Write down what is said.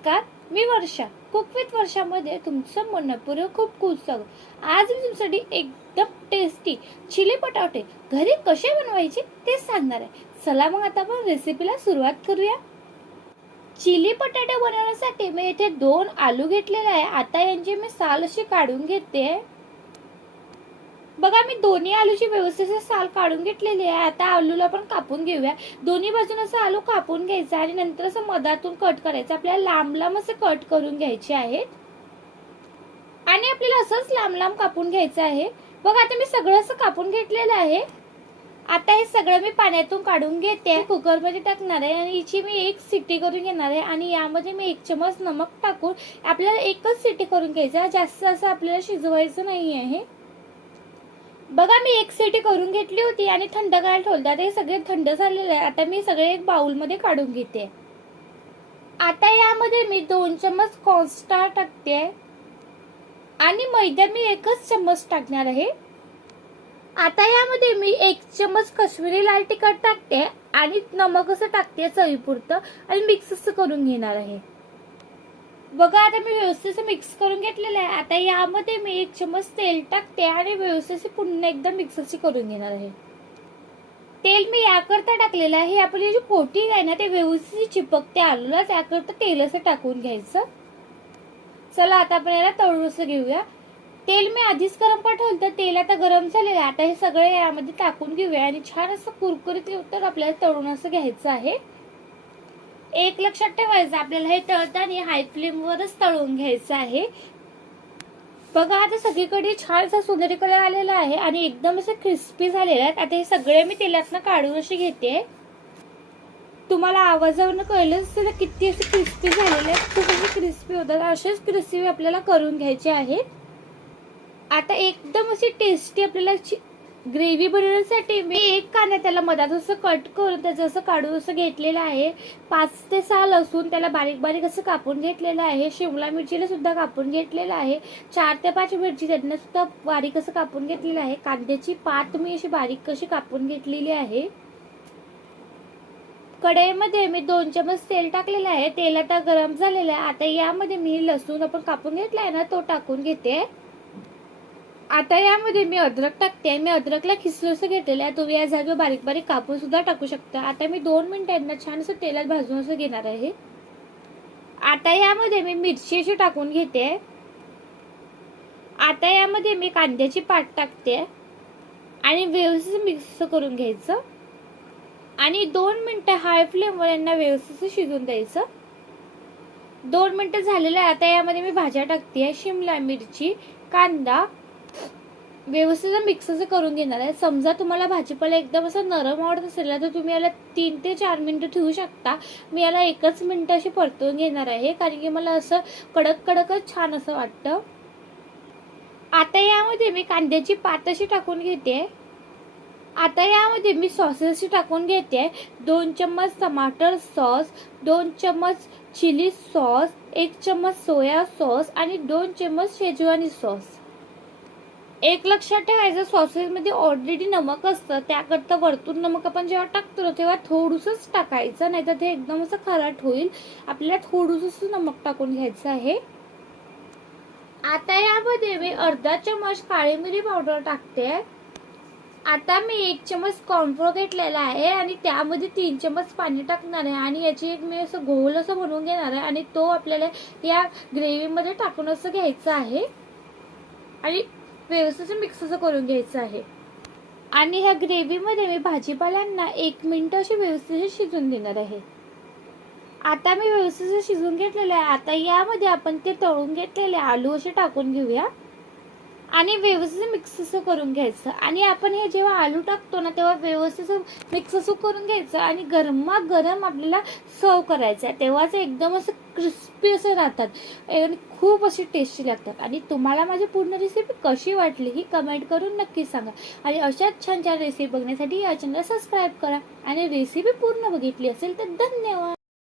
नमस्कार मी वर्षा. Cook with वर्षामध्ये तुमचं मनपूर्वक खूप खूप स्वागत. आज मी तुमच्यासाठी एकदम टेस्टी चिली पटाटे घरी कसे बनवायचे ते सांगणार आहे. चला मग आता आपण रेसिपीला सुरुवात करूया. चिली बटाटे बनवण्यासाठी मी इथे दोन आलू घेतलेले आहे. आता यांची मी साल अशी काढून घेते. बघा मी दोन्ही आलूची व्यवस्थित साल काढून घेतलेली आहे. आता आलूला पण कापून घेऊया. दोन्ही बाजून असं आलू कापून घ्यायचं आणि नंतर असं मधातून कट करायचं. आपल्याला लांब लांब असे कट करून घ्यायचे आहेत. आणि आपल्याला असंच लांब लांब कापून घ्यायचं आहे. बघा आता मी सगळं असं कापून घेतलेलं आहे. आता हे सगळं मी पाण्यातून काढून घेते. कुकरमध्ये टाकणार आहे आणि हिची मी एक सिटी करून घेणार आहे. आणि यामध्ये मी एक चमच नमक टाकून आपल्याला एकच सिटी करून घ्यायचं जास्त असं आपल्याला शिजवायचं नाही आहे. बघा मी एक सिटी करून घेतली होती आणि थंड करायला ठेवलं. आता सगळे थंड झालेले आहे. आता मी सगळे एक बाउलमध्ये काढून घेते. आता यामध्ये मी दोन चम्मच कॉन्स्टार टाकते. आणि मैदा मी एकच चम्मच टाकणार आहे. आता यामध्ये मी एक चम्मच कश्मीरी लाल तिखट टाकते. आणि नमक असं टाकते चवीपुरतं. आणि मिक्स असं करून घेणार आहे. बघा आता मी व्यवस्थित मिक्स करून घेतलेलं आहे. आता यामध्ये मी एक चमच तेल टाकते आणि व्यवस्थित पुन्हा एकदा मिक्सरची करून घेणार आहे. तेल मी याकरता टाकलेलं आहे. आपली जी कोटी आहे ना ते व्यवस्थित चिपकते आलूलाच याकरता तेल असं टाकून घ्यायचं. चला आता आपण याला तळून घेऊया. तेल मी आधीच गरम पाठवलं तर तेल आता गरम झालेलं आहे. आता हे सगळे यामध्ये टाकून घेऊया आणि छान असं कुरकुरीत तर आपल्याला तळून असं घ्यायचं आहे. एक लक्षात ठेवायचं आपल्याला हे तळताना हाय फ्लेमवरच तळून घ्यायचं आहे. बघा आता सगळीकडे छान असा कलर आलेला आहे आणि एकदम असे क्रिस्पी झालेले आहेत आता हे सगळे मी तेलातनं काढून अशी घेते. तुम्हाला आवाजावरनं कळलंच असेल किती असे क्रिस्पी झालेले आहेत खूप असे क्रिस्पी होतात असेच क्रिस्पी आपल्याला करून घ्यायचे आहेत. आता एकदम अशी टेस्टी आपल्याला ग्रेव्ही बनवण्यासाठी मी एक कांदा त्याला मधात असं कट करून त्याचं असं काढून असं घेतलेलं आहे. पाच ते सहा लसूण त्याला बारीक बारीक असं कापून घेतलेलं आहे. शिमला मिरचीला सुद्धा कापून घेतलेलं आहे. चार ते पाच मिरची त्यांना सुद्धा बारीक असं कापून घेतलेलं आहे. कांद्याची पात मी अशी बारीक कशी कापून घेतलेली आहे. कढईमध्ये मी दोन चमच तेल टाकलेलं आहे. तेल आता गरम झालेलं आहे. आता यामध्ये मी लसूण आपण कापून घेतलाय ना तो टाकून घेते. आता यामध्ये मी अद्रक टाकते मी अद्रकला खिसलं असं घेतलेलं आहे. तुम्ही या जागेवर बारीक बारीक कापून सुद्धा टाकू शकता. आता मी दोन मिनिटांना छान असं तेलात भाजून असं घेणार आहे. आता यामध्ये मी मिरची अशी टाकून घेते. आता यामध्ये मी कांद्याची पाट टाकते. आणि व्यवस्थित मिक्स करून घ्यायचं. आणि दोन मिनटं हाय फ्लेमवर यांना व्यवस्थित शिजून द्यायचं. दोन मिनटं झालेलं आहे. आता यामध्ये मी भाज्या टाकते. शिमला मिरची कांदा व्यवस्थित मिक्स असं करून घेणार आहे. समजा तुम्हाला भाजीपाला एकदम असं नरम आवडत असेल तर तुम्ही याला तीन ते चार मिनटं ठेवू शकता. मी याला एकच मिनटं अशी परतून घेणार आहे कारण की मला असं कडक कडकच छान असं वाटतं. आता यामध्ये मी कांद्याची पात अशी टाकून घेते. आता यामध्ये मी सॉसेस टाकून घेते. दोन चम्मच टमाटर सॉस दोन चम्मच चिली सॉस एक चम्मच सोया सॉस आणि दोन चम्मच शेजवानी सॉस एक लक्षात ठेवायचं सॉसेसमध्ये ऑलरेडी नमक असतं त्याकरता वरतून नमक आपण जेव्हा टाकतो ना तेव्हा थोडंसंच टाकायचं नाही तर ते एकदम असं खराट होईल. आपल्याला थोडंसंच नमक टाकून घ्यायचं आहे. आता यामध्ये मी अर्धा चमच काळी मिरी पावडर टाकते. आता मी एक चमच कॉर्नफ्लोर घेतलेला आहे आणि त्यामध्ये तीन चमच पाणी टाकणार आहे आणि याची एक मी असं घोल असं बनवून घेणार आहे आणि तो आपल्याला या ग्रेव्हीमध्ये टाकून असं घ्यायचं आहे. आणि व्यवस्थित मिक्स असं करून घ्यायचं आहे. आणि ह्या ग्रेव्हीमध्ये मी भाजीपाल्यांना एक मिनटं अशी व्यवस्थित शिजून देणार आहे. आता मी व्यवस्थित शिजून घेतलेलं आहे. आता यामध्ये आपण ते तळून घेतलेले आलू असे टाकून घेऊया. आणि व्यवस्थित मिक्स असं करून घ्यायचं. आणि आपण हे जेव्हा आलू टाकतो ना तेव्हा व्यवस्थित मिक्स असं करून घ्यायचं आणि गरमा गरम आपल्याला सर्व करायचं आहे. तेव्हाच एकदम असं क्रिस्पी असं राहतात. आणि खूप अशी टेस्टी लागतात. आणि तुम्हाला माझी पूर्ण रेसिपी कशी वाटली ही कमेंट करून नक्की सांगा. आणि अशाच छान छान रेसिपी बघण्यासाठी या चॅनल सबस्क्राईब करा. आणि रेसिपी पूर्ण बघितली असेल तर धन्यवाद.